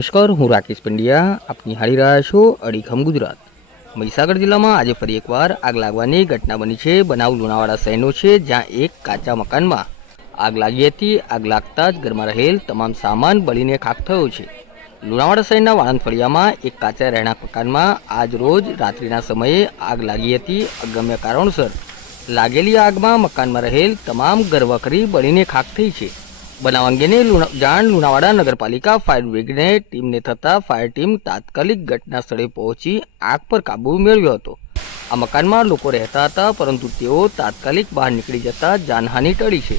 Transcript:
નમસ્કાર, હું રાકેશ પંડ્યા, આપની નિહાળી રહ્યા છો અડીખમ ગુજરાત. મહીસાગર જિલ્લામાં આજે ફરી એકવાર આગ લાગવાની ઘટના બની છે. બનાવ લુણાવાડા શહેરનો છે, જ્યાં એક કાચા મકાનમાં આગ લાગી હતી. આગ લાગતા જ ઘરમાં રહેલ તમામ સામાન બળીને ખાક થયો છે. લુણાવાડા શહેરના વાણંદ ફળિયામાં એક કાચા રહેણાંક મકાનમાં આજ રોજ રાત્રિના સમયે આગ લાગી હતી. અગમ્ય કારણોસર લાગેલી આગમાં મકાનમાં રહેલ તમામ ઘરવખરી બળીને ખાક થઈ છે. બનાવ અંગેની જાણ લુણાવાડા નગરપાલિકા ફાયર બ્રિગેડ ટીમને થતાં ફાયર ટીમ તાત્કાલિક ઘટના સ્થળે પહોંચી આગ પર કાબૂ મેળવ્યો હતો. આ મકાનમાં લોકો રહેતા હતા, પરંતુ તેઓ તાત્કાલિક બહાર નીકળી જતા જાનહાની ટળી છે.